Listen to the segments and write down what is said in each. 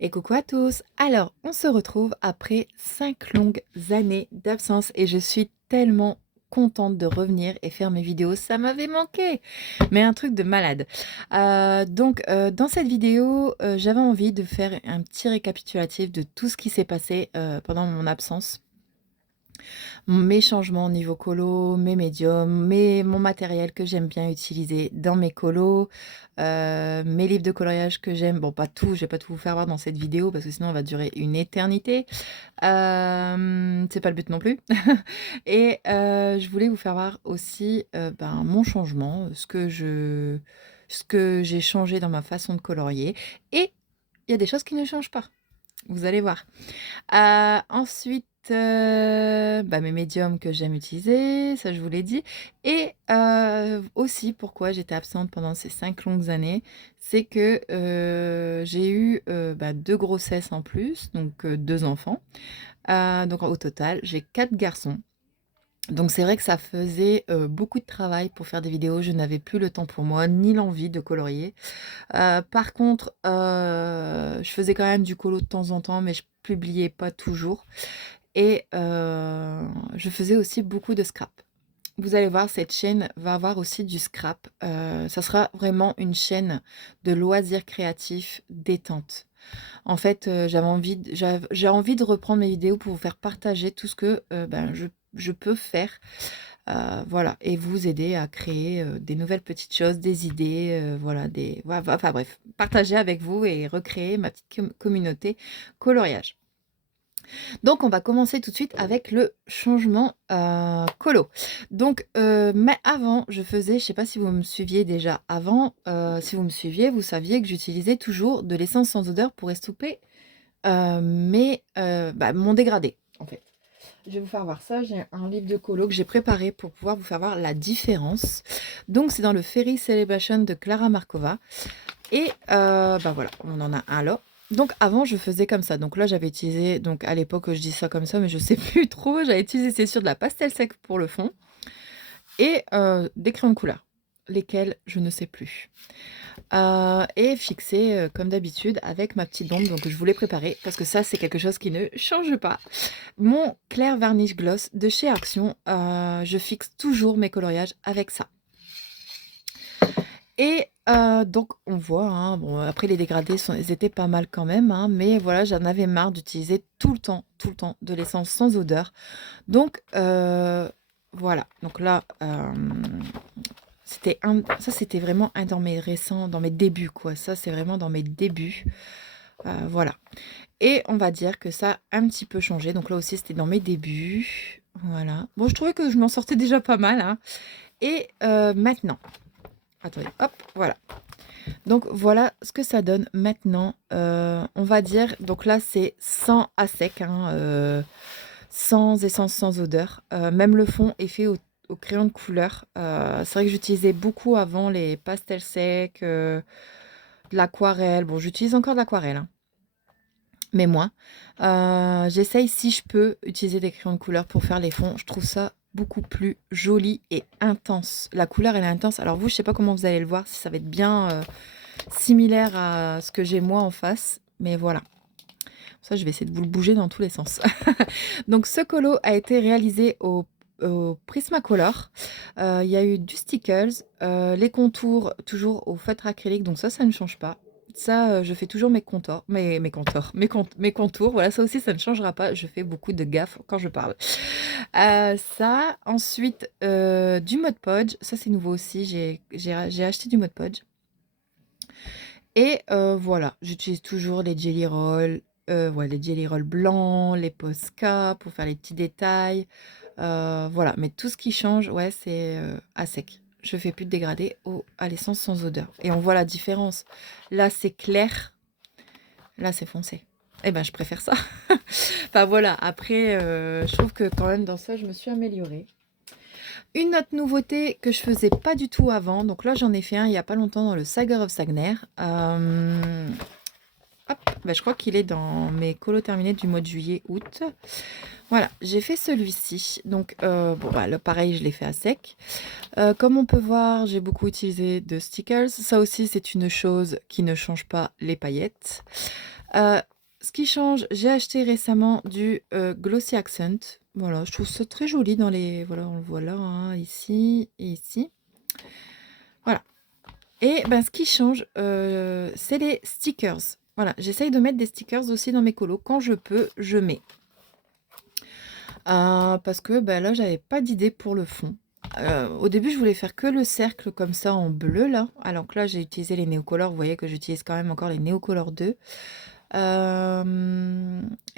Et coucou à tous. Alors, on se retrouve après 5 longues années d'absence et je suis tellement contente de revenir et faire mes vidéos. Ça m'avait manqué, mais un truc de malade. Dans cette vidéo, j'avais envie de faire un petit récapitulatif de tout ce qui s'est passé pendant mon absence. Mes changements au niveau colo, mes médiums, mon matériel que j'aime bien utiliser dans mes colos, mes livres de coloriage que j'aime. Bon, pas tout, je vais pas tout vous faire voir dans cette vidéo parce que sinon on va durer une éternité. C'est pas le but non plus. Et je voulais vous faire voir aussi mon changement, ce que j'ai changé dans ma façon de colorier. Et il y a des choses qui ne changent pas. Vous allez voir. Ensuite, mes médiums que j'aime utiliser, ça je vous l'ai dit. Et aussi pourquoi j'étais absente pendant ces 5 longues années, c'est que, j'ai eu, 2 grossesses en plus, donc 2 enfants. Donc au total, j'ai 4 garçons. Donc c'est vrai que ça faisait, beaucoup de travail pour faire des vidéos. Je n'avais plus le temps pour moi, ni l'envie de colorier. Par contre, je faisais quand même du colo de temps en temps, mais je publiais pas toujours et je faisais aussi beaucoup de scrap. Vous allez voir, cette chaîne va avoir aussi du scrap. Ça sera vraiment une chaîne de loisirs créatifs détente. En fait, j'ai envie de reprendre mes vidéos pour vous faire partager tout ce que, je peux faire, voilà et vous aider à créer, des nouvelles petites choses, des idées, voilà, enfin bref, partager avec vous et recréer ma petite communauté coloriage. Donc on va commencer tout de suite avec le changement, colo. Donc, mais avant, je sais pas si vous me suiviez déjà avant, si vous me suiviez, vous saviez que j'utilisais toujours de l'essence sans odeur pour estouper, mon dégradé, en fait. Je vais vous faire voir ça, j'ai un livre de colo que j'ai préparé pour pouvoir vous faire voir la différence. Donc c'est dans le Fairy Celebration de Clara Markova et voilà, on en a un là. Donc avant je faisais comme ça, donc là j'avais utilisé, donc à l'époque je dis ça comme ça mais je sais plus trop, j'avais utilisé c'est sûr de la pastel sec pour le fond et des crayons de couleur, lesquels je ne sais plus. Et fixer, comme d'habitude avec ma petite bombe, donc je voulais préparer parce que ça c'est quelque chose qui ne change pas. Mon Clair Varnish Gloss de chez Action, je fixe toujours mes coloriages avec ça. Et donc on voit, hein, bon après les dégradés ils étaient pas mal quand même, hein, mais voilà, j'en avais marre d'utiliser tout le temps de l'essence sans odeur. Donc voilà, donc là, c'était vraiment un dans mes récents dans mes débuts quoi, ça c'est vraiment dans mes débuts, voilà. Et on va dire que ça a un petit peu changé, donc là aussi c'était dans mes débuts, voilà. Bon je trouvais que je m'en sortais déjà pas mal, hein et maintenant, attendez, hop, voilà. Donc voilà ce que ça donne maintenant, on va dire donc là c'est sans à sec, hein, sans essence, sans odeur. Même le fond est fait au crayon de couleur. C'est vrai que j'utilisais beaucoup avant les pastels secs, de l'aquarelle. Bon, j'utilise encore de l'aquarelle, hein, mais moins. J'essaye, si je peux, utiliser des crayons de couleur pour faire les fonds. Je trouve ça beaucoup plus joli et intense. La couleur, elle est intense. Alors vous, je sais pas comment vous allez le voir, si ça va être bien similaire à ce que j'ai moi en face, mais voilà. Ça, je vais essayer de vous le bouger dans tous les sens. Donc ce colo a été réalisé au Prismacolor. Il y a eu du stickers, les contours toujours au feutre acrylique, donc ça ne change pas. Ça, je fais toujours mes contours, voilà, ça aussi ça ne changera pas. Je fais beaucoup de gaffe quand je parle. Ça, ensuite, du Mod Podge, ça c'est nouveau aussi, j'ai acheté du Mod Podge. Et voilà, j'utilise toujours les Jelly Roll, ouais, les Jelly Roll blancs, les Posca pour faire les petits détails, voilà. Mais tout ce qui change, ouais, c'est, à sec. Je fais plus de dégradé à l'essence sans odeur et on voit la différence. Là, c'est clair, là, c'est foncé. Et ben, je préfère ça. Enfin voilà, après, je trouve que quand même dans ça, je me suis améliorée. Une autre nouveauté que je faisais pas du tout avant, donc là j'en ai fait un il y a pas longtemps dans le Saga of Sagner. Hop, je crois qu'il est dans mes colos terminés du mois de juillet-août. Voilà, j'ai fait celui-ci. Donc là, pareil, je l'ai fait à sec. Comme on peut voir, j'ai beaucoup utilisé de stickers. Ça aussi, c'est une chose qui ne change pas les paillettes. Euh, Ce qui change, j'ai acheté récemment du Glossy Accent. Voilà, je trouve ça très joli dans les... Voilà, on le voit là, hein, ici et ici. Voilà. Et ben, ce qui change, c'est les stickers. Voilà, j'essaye de mettre des stickers aussi dans mes colos. Quand je peux, je mets. Parce que ben, là, j'avais pas d'idée pour le fond. Au début, je voulais faire que le cercle comme ça en bleu, là. Alors que là, j'ai utilisé les néocolores. Vous voyez que j'utilise quand même encore les néocolores 2. Et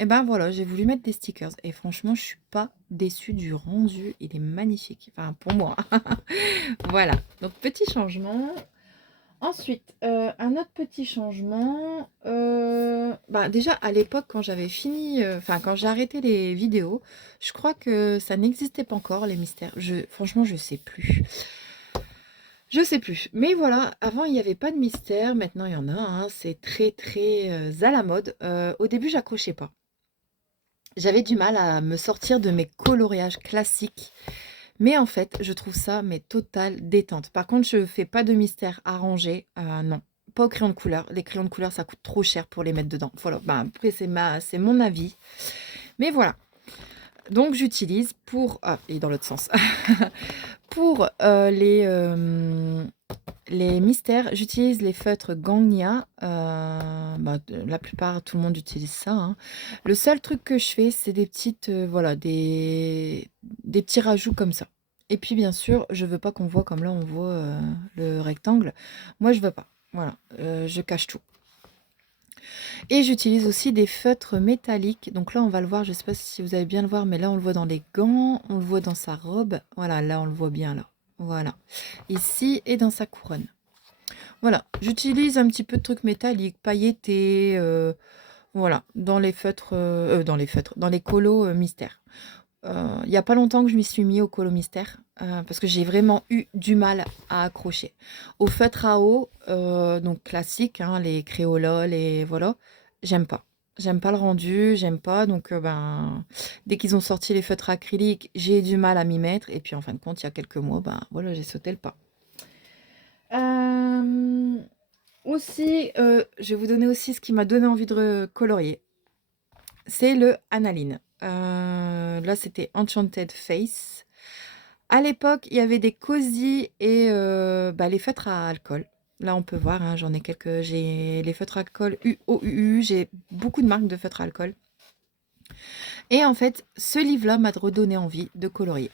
ben voilà, j'ai voulu mettre des stickers. Et franchement, je suis pas déçue du rendu. Il est magnifique. Enfin, pour moi. Voilà. Donc, petit changement. Ensuite, un autre petit changement, bah, déjà à l'époque quand j'avais fini, enfin quand j'ai arrêté les vidéos, je crois que ça n'existait pas encore les mystères. Franchement, je sais plus. Je sais plus. Mais voilà, avant il n'y avait pas de mystère, maintenant il y en a, hein, c'est très très à la mode. Au début, j'accrochais pas. J'avais du mal à me sortir de mes coloriages classiques. Mais en fait, je trouve ça mais totale détente. Par contre, je fais pas de mystère arrangé, non. Pas au crayon de couleur. Les crayons de couleur, ça coûte trop cher pour les mettre dedans. Voilà. Ben, après, c'est mon avis. Mais voilà. Donc, j'utilise pour... Ah, et dans l'autre sens. Pour les mystères, j'utilise les feutres Gangnia. Bah, la plupart, tout le monde utilise ça, hein. Le seul truc que je fais, c'est des petites, voilà, des petits rajouts comme ça. Et puis, bien sûr, je veux pas qu'on voit comme là, on voit le rectangle. Moi, je veux pas. Voilà, je cache tout. Et j'utilise aussi des feutres métalliques. Donc là, on va le voir. Je sais pas si vous allez bien le voir, mais là, on le voit dans les gants, on le voit dans sa robe. Voilà, là, on le voit bien là. Voilà. Ici et dans sa couronne. Voilà, j'utilise un petit peu de trucs métalliques, pailletés, voilà, dans les colos mystères. Il n'y a pas longtemps que je m'y suis mis au colo mystère, parce que j'ai vraiment eu du mal à accrocher. Au feutre à eau, donc classique, hein, les créolas, les voilà, j'aime pas. J'aime pas le rendu, j'aime pas. Donc, ben, dès qu'ils ont sorti les feutres acryliques, j'ai du mal à m'y mettre. Et puis, en fin de compte, il y a quelques mois, ben voilà, j'ai sauté le pas. Euh, Aussi, je vais vous donner aussi ce qui m'a donné envie de colorier. C'est le analine. Là, c'était Enchanted Face. À l'époque, il y avait des cosy et bah, les feutres à alcool. Là, on peut voir, hein, j'en ai quelques. J'ai les feutres à alcool UOUU. J'ai beaucoup de marques de feutres à alcool. Et en fait, ce livre-là m'a redonné envie de colorier.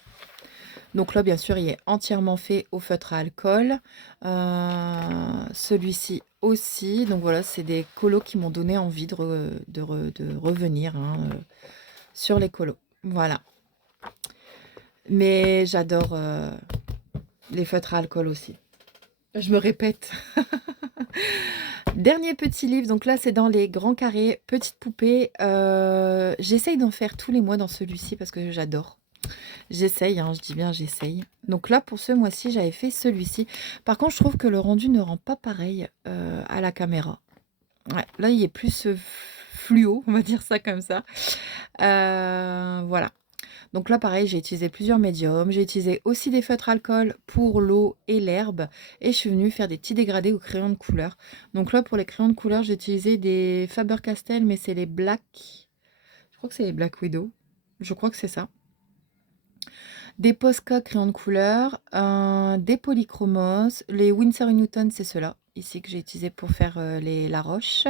Donc là, bien sûr, il est entièrement fait au feutre à alcool. Celui-ci aussi. Donc voilà, c'est des colos qui m'ont donné envie de revenir, hein, sur les colos. Voilà. Mais j'adore les feutres à alcool aussi. Je me répète. Dernier petit livre, donc là c'est dans les grands carrés, petite poupée. J'essaye d'en faire tous les mois dans celui-ci parce que j'adore. J'essaye, hein, je dis bien j'essaye. Donc là, pour ce mois-ci, j'avais fait celui-ci. Par contre, je trouve que le rendu ne rend pas pareil à la caméra. Ouais, là, il est plus fluo, on va dire ça comme ça. Voilà. Donc là, pareil, j'ai utilisé plusieurs médiums. J'ai utilisé aussi des feutres alcool pour l'eau et l'herbe. Et je suis venue faire des petits dégradés au crayon de couleur. Donc là, pour les crayons de couleur, j'ai utilisé des Faber-Castell, mais c'est les Black... Je crois que c'est les Black Widow. Je crois que c'est ça. Des Posca crayons de couleur, des polychromos. Les Winsor & Newton, c'est ceux-là, ici, que j'ai utilisé pour faire la roche.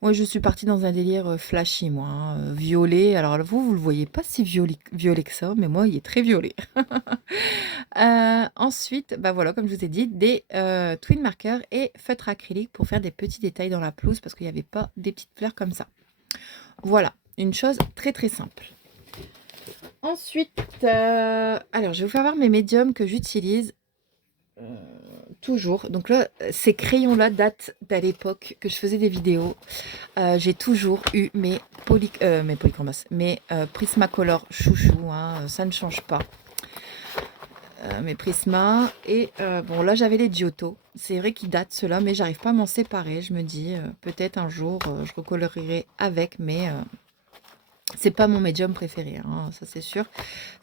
Moi, je suis partie dans un délire flashy, moi, hein, violet. Alors vous le voyez pas si violet que ça, mais moi, il est très violet. Ensuite, bah voilà, comme je vous ai dit, des twin markers et feutre acrylique pour faire des petits détails dans la pelouse parce qu'il n'y avait pas des petites fleurs comme ça. Voilà, une chose très très simple. Ensuite, alors je vais vous faire voir mes médiums que j'utilise toujours. Donc là, ces crayons-là datent d'à l'époque que je faisais des vidéos. J'ai toujours eu mes polychromos, mes Prismacolor chouchou, hein, ça ne change pas. Mes Prisma. Et bon, là, j'avais les Giotto. C'est vrai qu'ils datent ceux-là, mais j'arrive pas à m'en séparer. Je me dis, peut-être un jour, je recolorierai avec, mais c'est pas mon médium préféré, hein, ça c'est sûr.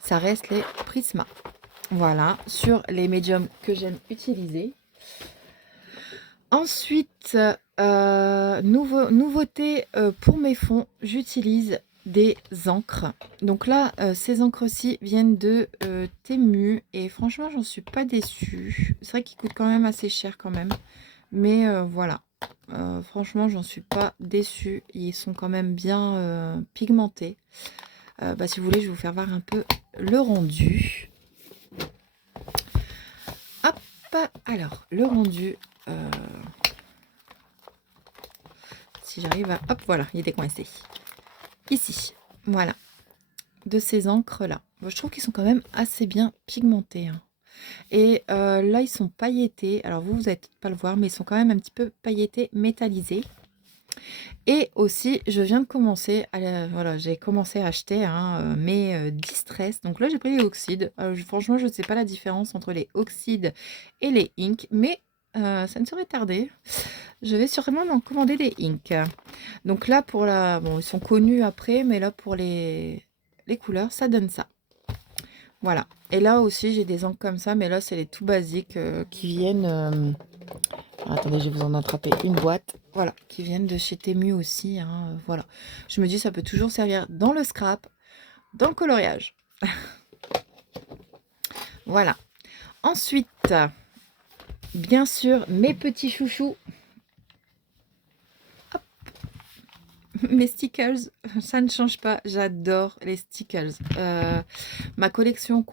Ça reste les Prisma. Voilà, sur les médiums que j'aime utiliser. Ensuite, Nouveauté pour mes fonds, j'utilise des encres. Donc là, ces encres-ci viennent de Temu et franchement, j'en suis pas déçue. C'est vrai qu'ils coûtent quand même assez cher quand même. Mais voilà, franchement, j'en suis pas déçue. Ils sont quand même bien pigmentés. Bah, si vous voulez, je vais vous faire voir un peu le rendu. Hop, alors, le rendu... si j'arrive à... Hop, voilà, il est coincé. Ici, voilà, de ces encres-là. Moi, je trouve qu'ils sont quand même assez bien pigmentés, hein. Et là, ils sont pailletés. Alors, vous n'allez peut-être pas le voir, mais ils sont quand même un petit peu pailletés, métallisés. Et aussi, je viens de commencer, voilà, j'ai commencé à acheter hein, mes Distress. Donc là, j'ai pris les oxydes. Franchement, je ne sais pas la différence entre les oxydes et les inks, mais ça ne serait tardé. Je vais sûrement m'en commander des inks. Donc là, pour la... Bon, ils sont connus après, mais là, pour les couleurs, ça donne ça. Voilà. Et là aussi, j'ai des encres comme ça, mais là, c'est les tout basiques qui viennent... Attendez, je vais vous en attraper une boîte. Voilà, qui viennent de chez Temu aussi. Hein, voilà. Je me dis, ça peut toujours servir dans le scrap, dans le coloriage. Voilà. Ensuite, bien sûr, mes petits chouchous. Hop. Mes stickers, ça ne change pas. J'adore les stickers. Ma collection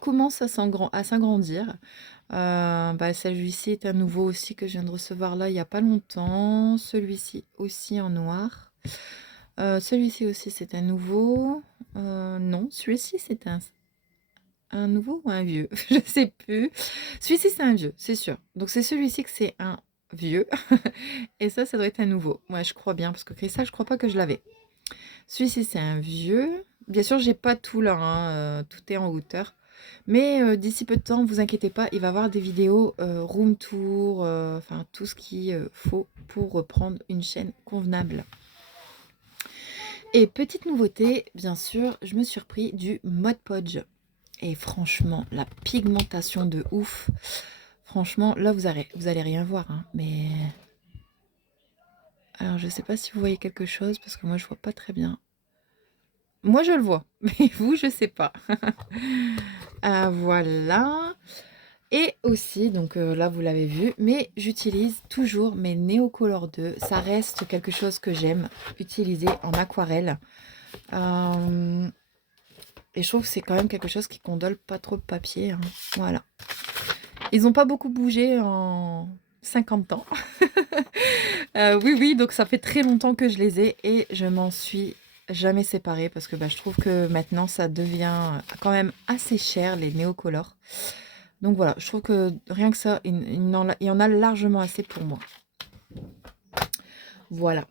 commence à s'agrandir. Bah, celui-ci est un nouveau aussi que je viens de recevoir là il n'y a pas longtemps. Celui-ci aussi en noir. Celui-ci aussi c'est un nouveau. Non, celui-ci c'est un nouveau ou un vieux. Je sais plus. Celui-ci c'est un vieux, c'est sûr. Donc c'est celui-ci que c'est un vieux. Et ça doit être un nouveau. Ouais, je crois bien parce que ça, je crois pas que je l'avais. Celui-ci c'est un vieux. Bien sûr, j'ai pas tout là, hein, tout est en hauteur. Mais d'ici peu de temps, vous inquiétez pas, il va y avoir des vidéos room tour, enfin tout ce qu'il faut pour reprendre une chaîne convenable. Et petite nouveauté, bien sûr, je me suis repris du Mod Podge. Et franchement, la pigmentation de ouf. Franchement, là, vous allez rien voir, hein, mais... Alors, je sais pas si vous voyez quelque chose, parce que moi, je vois pas très bien. Moi, je le vois, mais vous, je sais pas. Voilà. Et aussi, donc là, vous l'avez vu, mais j'utilise toujours mes Neocolor 2. Ça reste quelque chose que j'aime utiliser en aquarelle. Et je trouve que c'est quand même quelque chose qui condole pas trop le papier, hein. Voilà. Ils n'ont pas beaucoup bougé en 50 ans. Oui, oui, donc ça fait très longtemps que je les ai et je m'en suis jamais séparée parce que bah, je trouve que maintenant ça devient quand même assez cher les néocolores. Donc voilà, je trouve que rien que ça, il y en a largement assez pour moi. Voilà.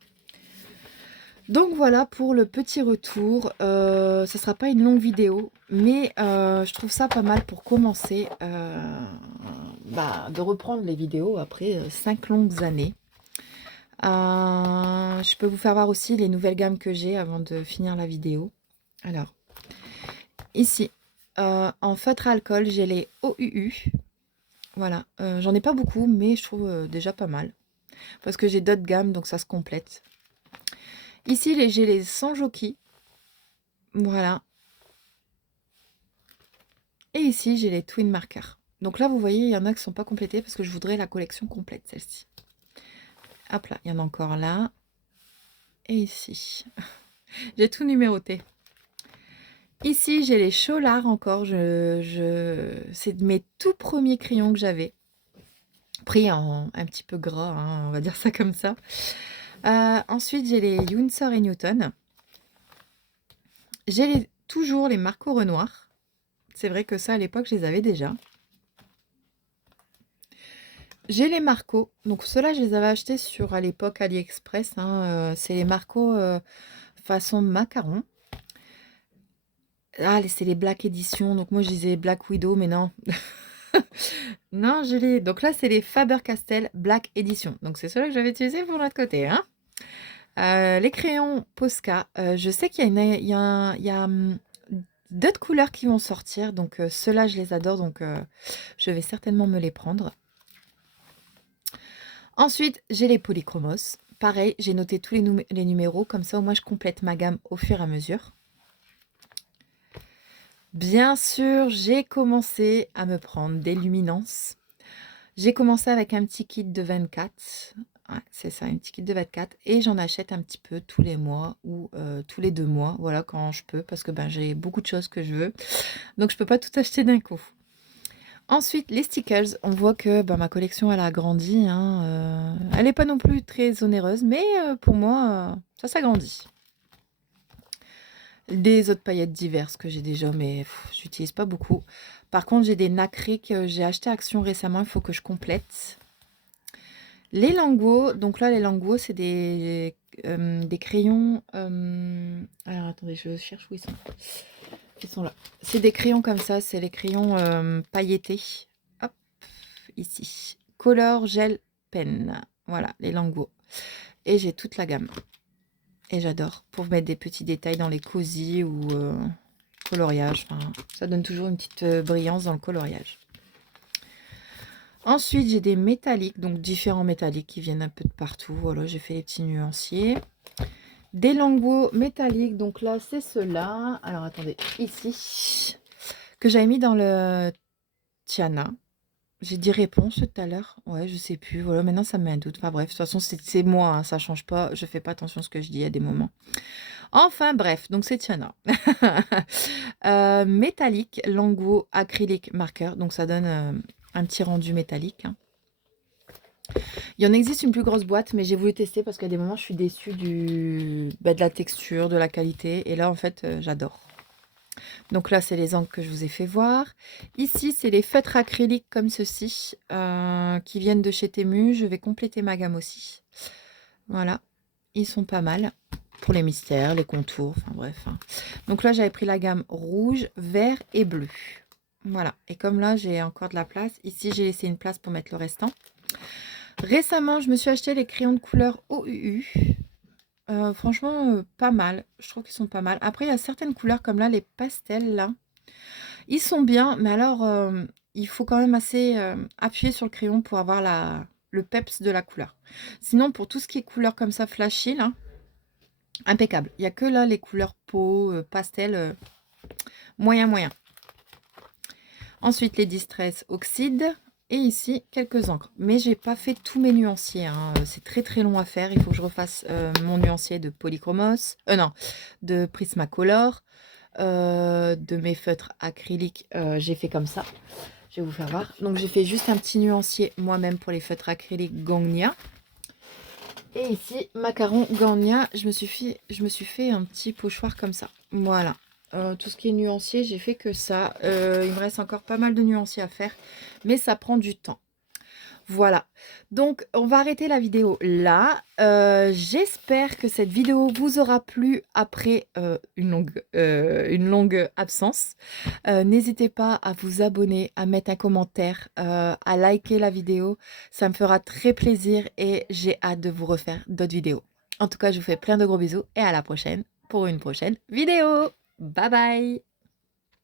Donc voilà pour le petit retour. Ce ne sera pas une longue vidéo, mais je trouve ça pas mal pour commencer de reprendre les vidéos après 5 longues années. Je peux vous faire voir aussi les nouvelles gammes que j'ai avant de finir la vidéo. Alors, ici, en feutre à alcool, j'ai les OUU. Voilà, j'en ai pas beaucoup, mais je trouve déjà pas mal. Parce que j'ai d'autres gammes, donc ça se complète. Ici, j'ai les Sanjoki. Voilà. Et ici, j'ai les Twin Marker. Donc là, vous voyez, il y en a qui ne sont pas complétés parce que je voudrais la collection complète, celle-ci. Hop là, il y en a encore là. Et ici. J'ai tout numéroté. Ici, j'ai les Cholards encore. C'est mes tout premiers crayons que j'avais. Pris en un petit peu gras, hein, on va dire ça comme ça. Ensuite, j'ai les Yunsor et Newton. J'ai toujours les Marco Renoir. C'est vrai que ça, à l'époque, je les avais déjà. J'ai les Marco. Donc, ceux-là, je les avais achetés sur, à l'époque, AliExpress. Hein, c'est les Marco façon macaron. Ah, c'est les Black Edition. Donc, moi, je disais Black Widow, mais non. Non, je l'ai. Donc là, c'est les Faber-Castell Black Edition. Donc, c'est ceux-là que j'avais utilisé pour l'autre côté. Hein. Les crayons Posca. Je sais qu'il y a d'autres couleurs qui vont sortir. Donc, ceux-là, je les adore. Donc, je vais certainement me les prendre. Ensuite, j'ai les polychromos. Pareil, j'ai noté tous les numéros, comme ça au moins je complète ma gamme au fur et à mesure. Bien sûr, j'ai commencé à me prendre des luminances. J'ai commencé avec un petit kit de 24. Ouais, c'est ça, un petit kit de 24. Et j'en achète un petit peu tous les mois ou tous les 2 mois, voilà, quand je peux, parce que ben, j'ai beaucoup de choses que je veux. Donc je peux pas tout acheter d'un coup. Ensuite, les stickers, on voit que ben, ma collection, elle a grandi, hein, elle n'est pas non plus très onéreuse, mais pour moi, ça s'agrandit. Des autres paillettes diverses que j'ai déjà, mais j'utilise pas beaucoup. Par contre, j'ai des nacrés que j'ai acheté à Action récemment, il faut que je complète. Les lingots, donc là, les lingots, c'est des crayons. Alors attendez, je cherche où ils sont. Ils sont là. C'est des crayons comme ça, c'est les crayons pailletés. Hop, ici. Color Gel Pen. Voilà, les lingots. Et j'ai toute la gamme. Et j'adore. Pour mettre des petits détails dans les cosy ou coloriage. Enfin, ça donne toujours une petite brillance dans le coloriage. Ensuite, j'ai des métalliques, donc différents métalliques qui viennent un peu de partout. Voilà, j'ai fait les petits nuanciers. Des lingots métalliques, donc là, c'est ceux-là. Alors, attendez, ici, que j'avais mis dans le Tiana. J'ai dit réponse tout à l'heure. Ouais, je sais plus. Voilà, maintenant, ça me met un doute. Enfin, bref, de toute façon, c'est moi, hein, ça change pas. Je fais pas attention à ce que je dis à des moments. Enfin, bref, donc c'est Tiana. Métallique, lingot, acrylique, marqueur. Donc, ça donne un petit rendu métallique, hein. Il y en existe une plus grosse boîte, mais j'ai voulu tester parce qu'à des moments, je suis déçue de la texture, de la qualité. Et là, en fait, j'adore. Donc là, c'est les angles que je vous ai fait voir. Ici, c'est les feutres acryliques comme ceci, qui viennent de chez Temu. Je vais compléter ma gamme aussi. Voilà, ils sont pas mal pour les mystères, les contours, enfin bref, hein. Donc là, j'avais pris la gamme rouge, vert et bleu. Voilà, et comme là, j'ai encore de la place. Ici, j'ai laissé une place pour mettre le restant. Récemment, je me suis acheté les crayons de couleur OUU. Franchement, pas mal. Je trouve qu'ils sont pas mal. Après, il y a certaines couleurs comme là, les pastels, là. Ils sont bien, mais alors, il faut quand même assez appuyer sur le crayon pour avoir le peps de la couleur. Sinon, pour tout ce qui est couleur comme ça, flashy, là, impeccable. Il n'y a que là, les couleurs peau, pastel, moyen, moyen. Ensuite, les Distress Oxyde. Et ici, quelques encres. Mais j'ai pas fait tous mes nuanciers, hein. C'est très très long à faire. Il faut que je refasse mon nuancier de Polychromos. Non, de Prismacolor. De mes feutres acryliques, j'ai fait comme ça. Je vais vous faire voir. Donc, j'ai fait juste un petit nuancier moi-même pour les feutres acryliques Gagnia. Et ici, macaron Gagnia. Je me suis fait un petit pochoir comme ça. Voilà. Tout ce qui est nuancier, j'ai fait que ça. Il me reste encore pas mal de nuanciers à faire, mais ça prend du temps. Voilà, donc on va arrêter la vidéo là. J'espère que cette vidéo vous aura plu après une longue absence. N'hésitez pas à vous abonner, à mettre un commentaire, à liker la vidéo. Ça me fera très plaisir et j'ai hâte de vous refaire d'autres vidéos. En tout cas, je vous fais plein de gros bisous et à la prochaine pour une prochaine vidéo. Bye bye!